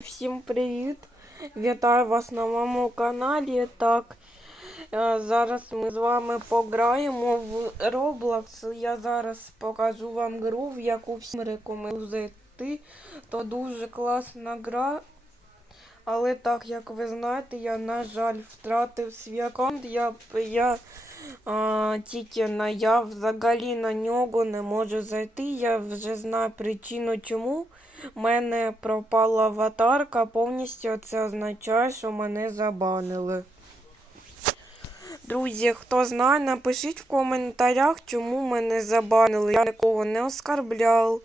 Всім привіт! Вітаю вас на моєму каналі. Так, е, зараз ми з вами пограємо в Roblox. Я зараз покажу вам гру, в яку всім рекомендую зайти. То дуже класна гра. Але так, як ви знаєте, я, на жаль, втратив свій аккаунт. Я, я а, тільки на я взагалі на нього не можу зайти. Я вже знаю причину чому. У мене пропала аватарка, повністю це означає, що мене забанили. Друзі, хто знає, напишіть в коментарях, чому мене забанили. Я нікого не оскарбляв,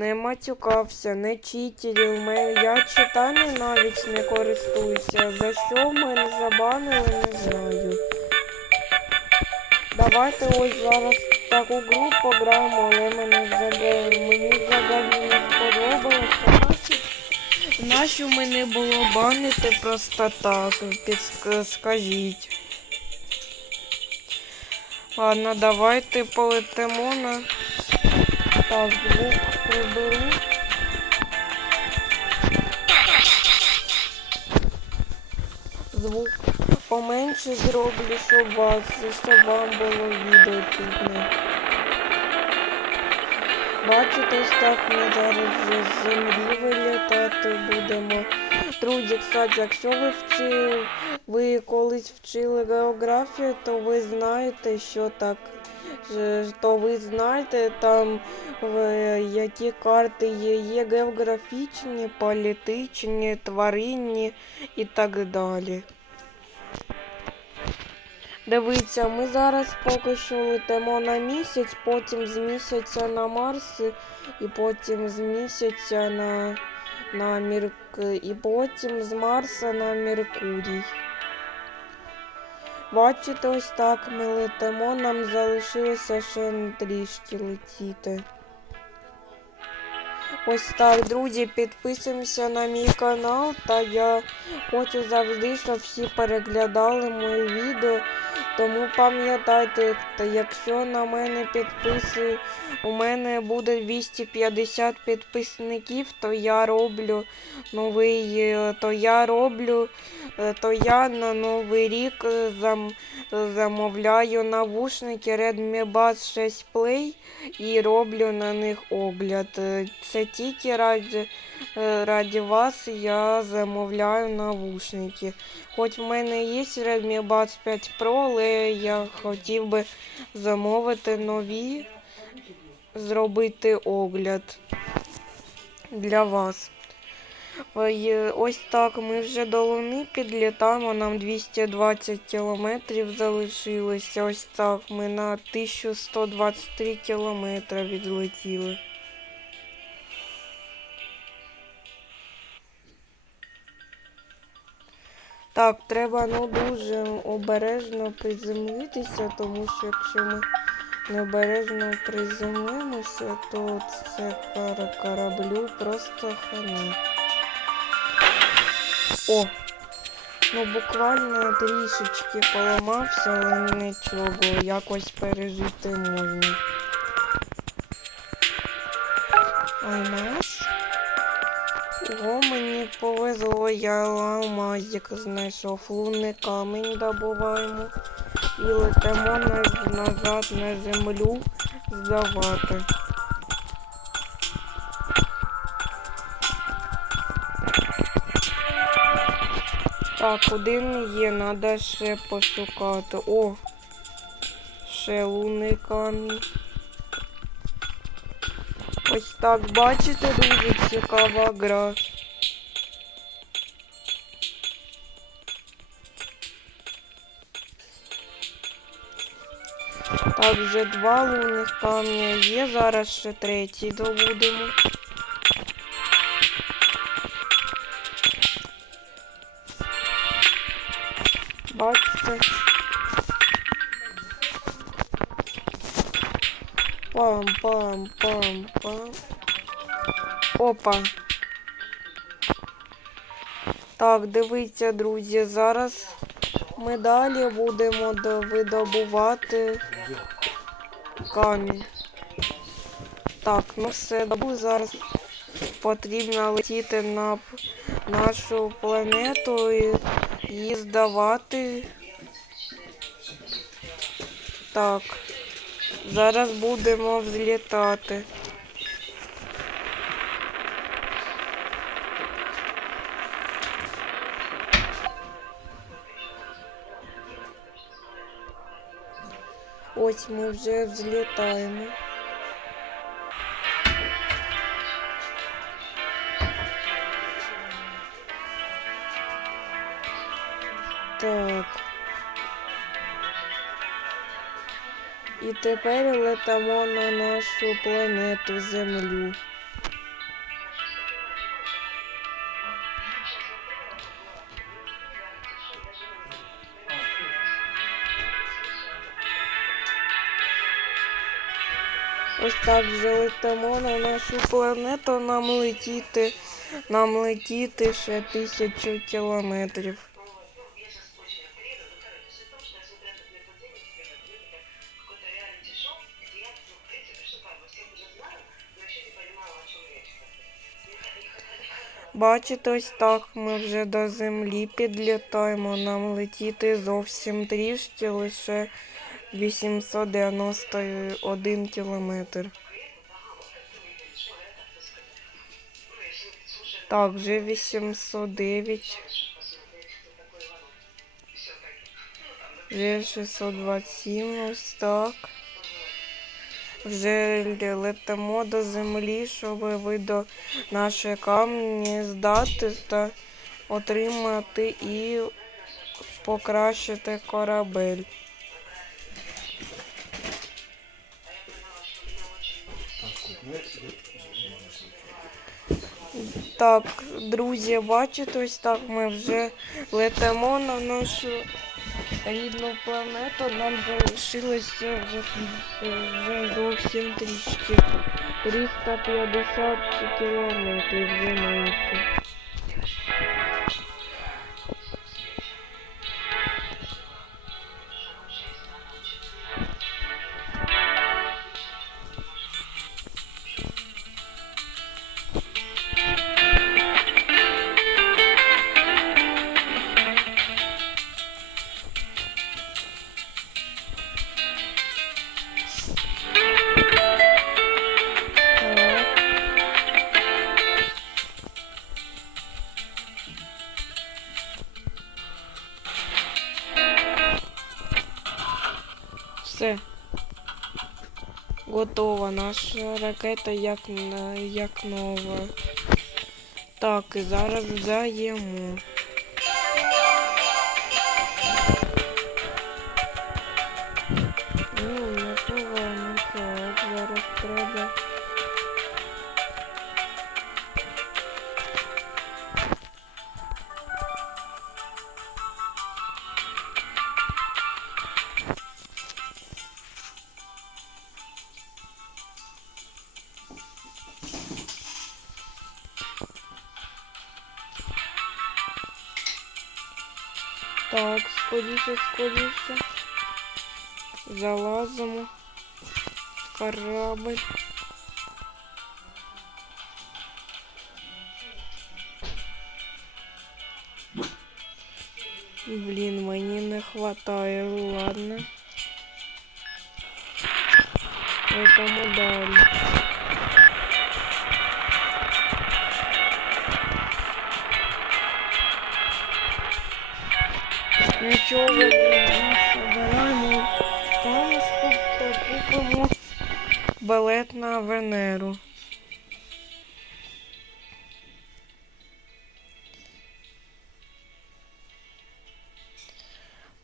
не матюкався, не читерів. Ме- Я читанням навіть не користуюся. За що мене забанили, не знаю. Давайте ось зараз таку гру пограємо, але мене взагалі, мені взагалі не сподобалося. Нащо мене було банити просто так? Підскажіть. Ладно, давайте полетимо на. Так, звук приберу. Звук поменше зроблю, щоб вас, щоб вам було відео чутно. Бачите, ось так ми зараз з землі вилітати будемо. Друзі, кстати, якщо ви вчили, ви колись вчили географію, то ви знаєте, що так. Ж- То ви знаєте там які карти є, є географічні, політичні, тваринні і так далі. Дивіться, ми зараз поки що летимо на місяць, потім з місяця на Марс, і потім з місяця на, на Мірк... і потім з Марса на Меркурій. Бачите, ось так ми летимо, нам залишилося ще трішки летіти. Ось так, друзі, підписуємося на мій канал, та я хочу завжди, щоб всі переглядали мої відео. Тому пам'ятайте, якщо на мене підписує, у мене буде 250 підписників, то я роблю новий, е, то я роблю, е, то я на новий рік е, зам, замовляю навушники Redmi Buds 6 Play і роблю на них огляд. Це тільки раді, раді вас я замовляю навушники. Хоч в мене є Redmi Buds 5 Pro, але я хотів би замовити нові, зробити огляд для вас. Ось так ми вже до Луни підлітаємо, нам 220 кілометрів залишилося. Ось так ми на 1123 кілометри відлетіли. Так, треба ну дуже обережно приземлитися, тому що якщо ми необережно приземлимося, то це кораблю просто хана. О! Ну буквально трішечки поламався, але нічого, якось пережити можна. Алмаз. Ого, мені повезло, я алмазик знайшов. Лунний камінь добуваємо. І летимо назад на землю здавати. Так, один є, треба ще пошукати. О! Ще лунний камінь. Ось так, бачите, дуже цікава гра. Так, вже два лунних камня є, зараз ще третій добудемо. Бачите? Пам-пам-пам-пам. Опа. Так, дивіться, друзі, зараз ми далі будемо видобувати камінь. Так, ну все добу зараз потрібно летіти на нашу планету і її здавати. Так. Зараз будемо взлітати. Ось ми вже взлітаємо. Так. І тепер летимо на нашу планету Землю. Ось так вже летимо на нашу планету. Нам летіти, нам летіти ще тисячу кілометрів. Бачите, ось так ми вже до землі підлітаємо. Нам летіти зовсім трішки, лише 891 кілометр. Так, вже 809. Вже 627, ось так. Вже ле- летимо до землі, щоб ви до наші камні здати та отримати і покращити корабель. Так, друзі, бачите, ось так ми вже летимо на нашу рідну планету. Нам залишилося вже, вже зовсім трішки. 350 кілометрів вже менше. Все. Готова наша ракета як, як нова. Так, і зараз взаємо. Ну, непогано, так, зараз треба. Так, скоріше, скоріше. Залазимо в корабль. Блін, мені не хватає, ладно. Поэтому далі. Нічого не збираємо камушку та купимо билет на Венеру.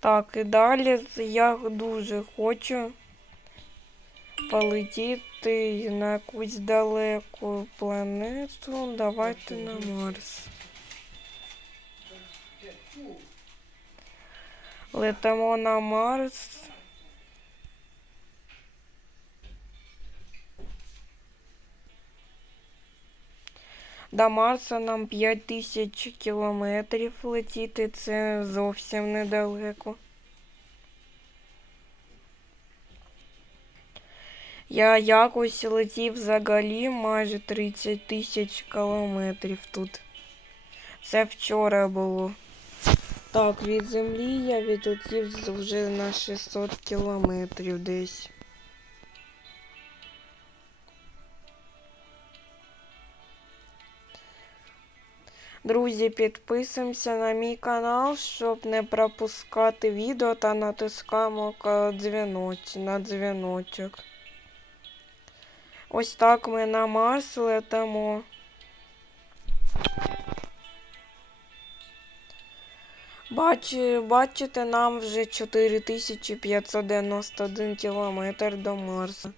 Так, і далі я дуже хочу полетіти на якусь далеку планету. Давайте на Марс. Летимо на Марс. До Марса нам 5000 кілометрів летіти, це зовсім недалеко. Я якось летів взагалі майже 30 тисяч кілометрів тут. Це вчора було. Так, від землі я відлетів вже на 600 кілометрів десь. Друзі, підписуємося на мій канал, щоб не пропускати відео та натискаємо ка- на дзвіночок. Ось так ми на Марс летимо. Бач, бачите, нам вже 4591 кілометр до Марса.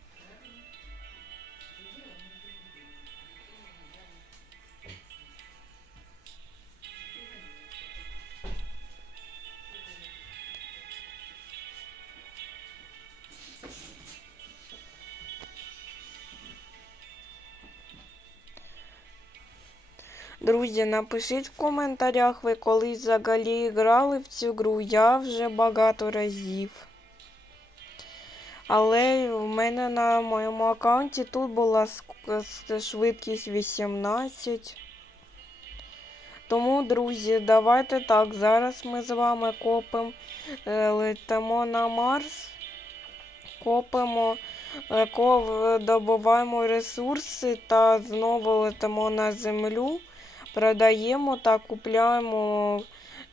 Друзі, напишіть в коментарях, ви колись взагалі грали в цю гру. Я вже багато разів. Але в мене на моєму аккаунті тут була швидкість 18. Тому, друзі, давайте так. Зараз ми з вами копимо, е, летимо на Марс, копимо, е, добуваємо ресурси та знову летимо на землю. Продаємо та купляємо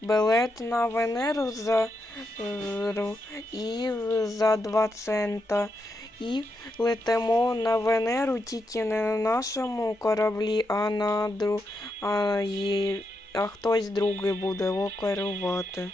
білет на Венеру за і за 2 цента. І летимо на Венеру тільки не на нашому кораблі, а на друг... а, і... а хтось другий буде його керувати.